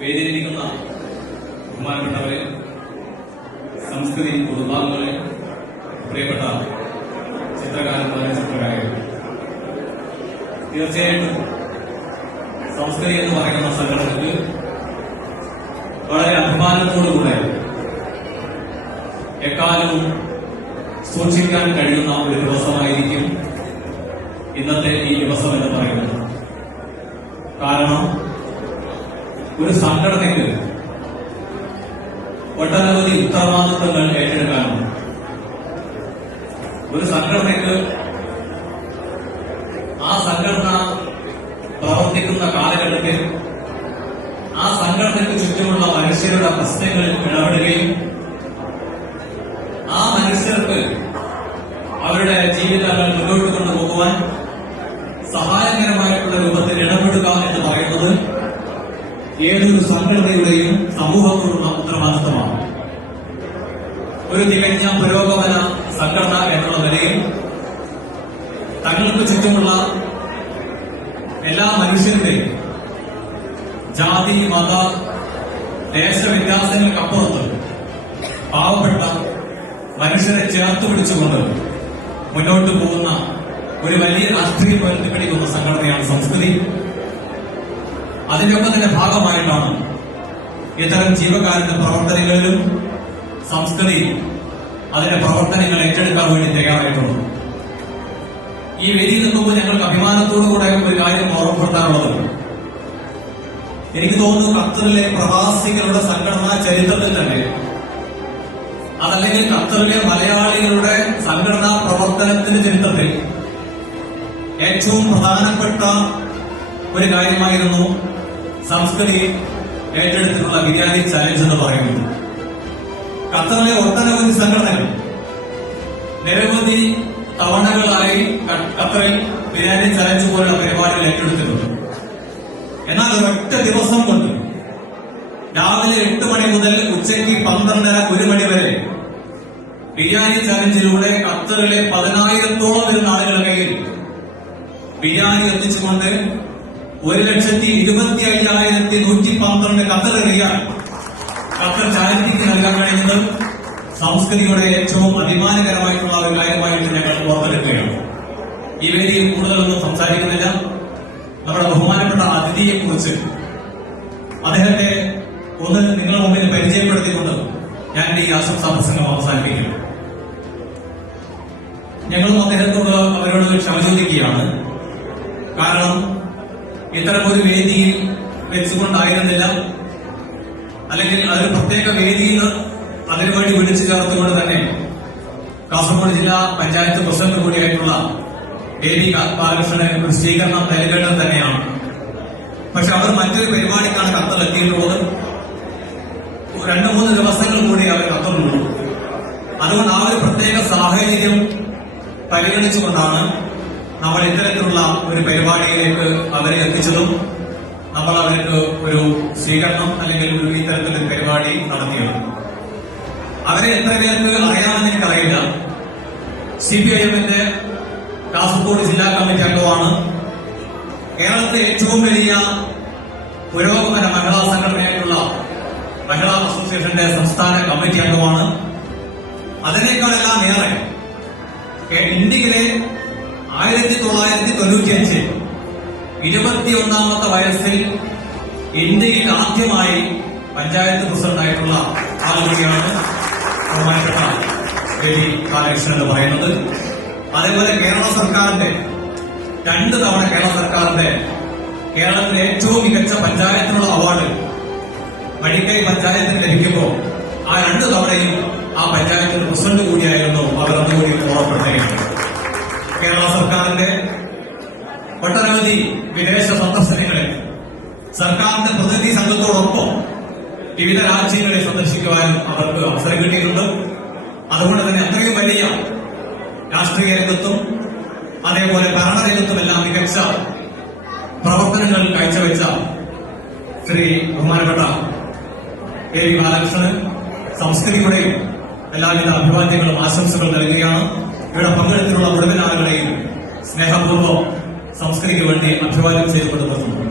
വേദിയിലിരിക്കുന്ന ബഹുമാനപ്പെട്ടവരെ, സംസ്കൃതി കുടുംബാംഗങ്ങളെ, പ്രിയപ്പെട്ട ചിത്രകാരന്മാരെ, ചിത്രകാരന്മാരെ, തീർച്ചയായിട്ടും സംസ്കൃതി എന്ന് പറയുന്ന സംഘടനക്ക് വളരെ അഭിമാനത്തോടുകൂടെ എക്കാലവും സൂക്ഷിക്കാൻ കഴിയുന്ന ഒരു ദിവസമായിരിക്കും ഇന്നത്തെ ഈ ദിവസം എന്ന് പറയുന്നത്. കാരണം ഒരു സംഘടനയ്ക്ക് ഒട്ടനവധി ഉത്തരവാദിത്തങ്ങൾ ഏറ്റെടുക്കാനുണ്ട്. ഒരു സംഘടനയ്ക്ക് ആ സംഘടന പ്രവർത്തിക്കുന്ന കാലഘട്ടത്തിൽ ആ സംഘടനയ്ക്ക് ചുറ്റുമുള്ള മനുഷ്യരുടെ പ്രശ്നങ്ങളിൽ ഇടപെടുകയും ആ മനുഷ്യർക്ക് അവരുടെ ജീവിതങ്ങൾ മുന്നോട്ട് കൊണ്ടുപോകുവാൻ സഹായകരമായിട്ടുള്ള രൂപത്തിൽ ഇടപെടുക എന്ന് പറയുന്നത് ഏതൊരു സംഘടനയുടെയും സമൂഹത്തോടുള്ള ഉത്തരവാദിത്തമാണ്. ഒരു തികഞ്ഞ പുരോഗമന സംഘടന എന്നുള്ള നിലയിൽ തങ്ങൾക്ക് ചുറ്റുമുള്ള എല്ലാ മനുഷ്യരുടെയും ജാതി, മത, ദേശവ്യത്യാസങ്ങൾക്കപ്പുറത്ത് പാവപ്പെട്ട മനുഷ്യരെ ചേർത്ത് പിടിച്ചുകൊണ്ട് മുന്നോട്ട് പോകുന്ന ഒരു വലിയ രാഷ്ട്രീയ പ്രതിപിടിക്കുന്ന സംഘടനയാണ് സംസ്കൃതി. അതിന്റെയൊക്കെ തന്നെ ഭാഗമായിട്ടാണ് ഇത്തരം ജീവകാരുടെ പ്രവർത്തനങ്ങളിലും സംസ്കൃതി അതിന്റെ പ്രവർത്തനങ്ങൾ ഏറ്റെടുക്കാൻ വേണ്ടി തയ്യാറായിട്ടുള്ളത്. ഈ വേദിയിൽ നിന്നുമ്പോൾ ഞങ്ങൾക്ക് അഭിമാനത്തോടുകൂടെ ഒരു കാര്യം ഓർമ്മപ്പെടുത്താനുള്ളത്, എനിക്ക് തോന്നുന്നു ഖത്തറിലെ പ്രവാസികളുടെ സംഘടനാ ചരിത്രത്തിൽ തന്നെ, അതല്ലെങ്കിൽ ഖത്തറിലെ മലയാളികളുടെ സംഘടനാ പ്രവർത്തനത്തിന്റെ ചരിത്രത്തിൽ ഏറ്റവും പ്രധാനപ്പെട്ട ഒരു കാര്യമായിരുന്നു സംസ്കൃതി ഏറ്റെടുത്തിട്ടുള്ള ബിരിയാണി ചാലഞ്ച് എന്ന് പറയുന്നത്. ഖത്തറിലെ ഒട്ടനവധി സംഘടനകൾ നിരവധി തവണകളായി ഖത്തറിൽ ബിരിയാണി ചാലഞ്ച് പോലുള്ള പരിപാടികൾ ഏറ്റെടുത്തിട്ടുണ്ട്. എന്നാൽ ഒരൊറ്റ ദിവസം കൊണ്ട് രാവിലെ 8 മണി മുതൽ ഉച്ചയ്ക്ക് 12:30 1 മണി വരെ ബിരിയാണി ചാലഞ്ചിലൂടെ ഖത്തറിലെ 10,000-ഓളം വരുന്ന ആളുകളുടെ കയ്യിൽ ബിരിയാണി എത്തിച്ചുകൊണ്ട് 1,25,112 ഖത്തർ റിയാൽ ഖത്തർ ചാരിറ്റിക്ക് നൽകാൻ കഴിയുന്നത് സംസ്കൃതിയുടെ ഏറ്റവും അഭിമാനകരമായിട്ടുള്ള ഒരു കാര്യമായിട്ട് ഞങ്ങൾ ഓർത്തെടുക്കുകയാണ്. ഈ വേദിയിൽ കൂടുതലൊന്നും സംസാരിക്കുന്നില്ല. നമ്മുടെ ബഹുമാനപ്പെട്ട അതിഥിയെ കുറിച്ച് അദ്ദേഹത്തെ ഒന്ന് നിങ്ങളുടെ മുമ്പിൽ പരിചയപ്പെടുത്തിക്കൊണ്ട് ഞാൻ ഈ ആശംസാ പ്രസംഗം അവസാനിപ്പിക്കുന്നു. ഞങ്ങളും അദ്ദേഹത്തോട് അവരോട് ക്ഷമ ചോദിക്കുകയാണ്. കാരണം ഇത്തരമൊരു വേദിയിൽ വെച്ചുകൊണ്ടായിരുന്നില്ല, അല്ലെങ്കിൽ അതൊരു പ്രത്യേക വേദിയിൽ അതിനുവേണ്ടി വിളിച്ചു ചേർത്തുകൊണ്ട് തന്നെ കാസർഗോഡ് ജില്ലാ പഞ്ചായത്ത് പ്രസിഡന്റ് കൂടിയായിട്ടുള്ള ദേവി ബാലകൃഷ്ണന് ഒരു സ്വീകരണം നൽകേണ്ടത് തന്നെയാണ്. പക്ഷെ അവർ മറ്റൊരു പരിപാടിക്കാണ് ഖത്തർ എത്തിയിട്ടുള്ളത്. 2-3 ദിവസങ്ങൾ കൂടി അവർ ഖത്തറിലുള്ളൂ. അതുകൊണ്ട് ആ ഒരു പ്രത്യേക സാഹചര്യം പരിഗണിച്ചുകൊണ്ടാണ് നമ്മൾ ഇത്തരത്തിലുള്ള ഒരു പരിപാടിയിലേക്ക് അവരെ എത്തിച്ചതും നമ്മൾ അവർക്ക് ഒരു സ്വീകരണം അല്ലെങ്കിൽ ഒരു ഇത്തരത്തിലൊരു പരിപാടി നടത്തിയത്. അവരെ എത്ര പേർക്ക് അറിയാമെന്ന് എനിക്കറിയില്ല. CPIM-ന്റെ കാസർഗോഡ് ജില്ലാ കമ്മിറ്റി അംഗമാണ്. കേരളത്തിലെ ഏറ്റവും വലിയ പുരോഗമന മഹിളാ സംഘടനയായിട്ടുള്ള മഹിളാ അസോസിയേഷന്റെ സംസ്ഥാന കമ്മിറ്റി അംഗമാണ്. അതിനേക്കാളെല്ലാം ഏറെ ഇന്ത്യയിലെ 1995 21ാമത്തെ വയസ്സിൽ ഇന്ത്യയിൽ ആദ്യമായി പഞ്ചായത്ത് പ്രസിഡന്റായിട്ടുള്ള ആളുകളെയാണ് ബഹുമാനപ്പെട്ട ദേവി ബാലകൃഷ്ണൻ എന്ന് പറയുന്നത്. അതേപോലെ കേരള സർക്കാരിന്റെ 2 തവണ കേരള സർക്കാരിന്റെ കേരളത്തിലെ ഏറ്റവും മികച്ച പഞ്ചായത്തിനുള്ള അവാർഡ് മടിക്കൈ പഞ്ചായത്തിന് ലഭിക്കുമ്പോൾ ആ 2 തവണയും ആ പഞ്ചായത്തിന്റെ പ്രസിഡന്റ് കൂടിയായിരുന്നു അവർ അതുകൂടി ഓർമ്മപ്പെടുത്തുകയാണ്. കേരള സർക്കാരിന്റെ ഒട്ടനവധി വിദേശ സന്ദർശനങ്ങളിൽ സർക്കാരിന്റെ പ്രതിനിധി സംഘത്തോടൊപ്പം വിവിധ രാജ്യങ്ങളെ സന്ദർശിക്കുവാനും അവർക്ക് അവസരം കിട്ടിയിട്ടുണ്ട്. അതുകൊണ്ട് തന്നെ അത്രയും വലിയ രാഷ്ട്രീയ രംഗത്തും അതേപോലെ ഭരണരംഗത്തുമെല്ലാം മികച്ച പ്രവർത്തനങ്ങൾ കാഴ്ചവെച്ച ശ്രീ ബഹുമാനപ്പെട്ട ദേവി ബാലകൃഷ്ണന് സംസ്കൃതിയുടെയും എല്ലാവിധ അഭിവാദ്യങ്ങളും ആശംസകൾ നൽകുകയാണ്. ഇവിടെ പങ്കെടുത്തിട്ടുള്ള മുഴുവൻ ആളുകളെയും സ്നേഹപൂർവ്വം സംസ്കൃതിക്ക് വേണ്ടി അഭിവാദ്യം ചെയ്തുകൊണ്ടുവന്നു.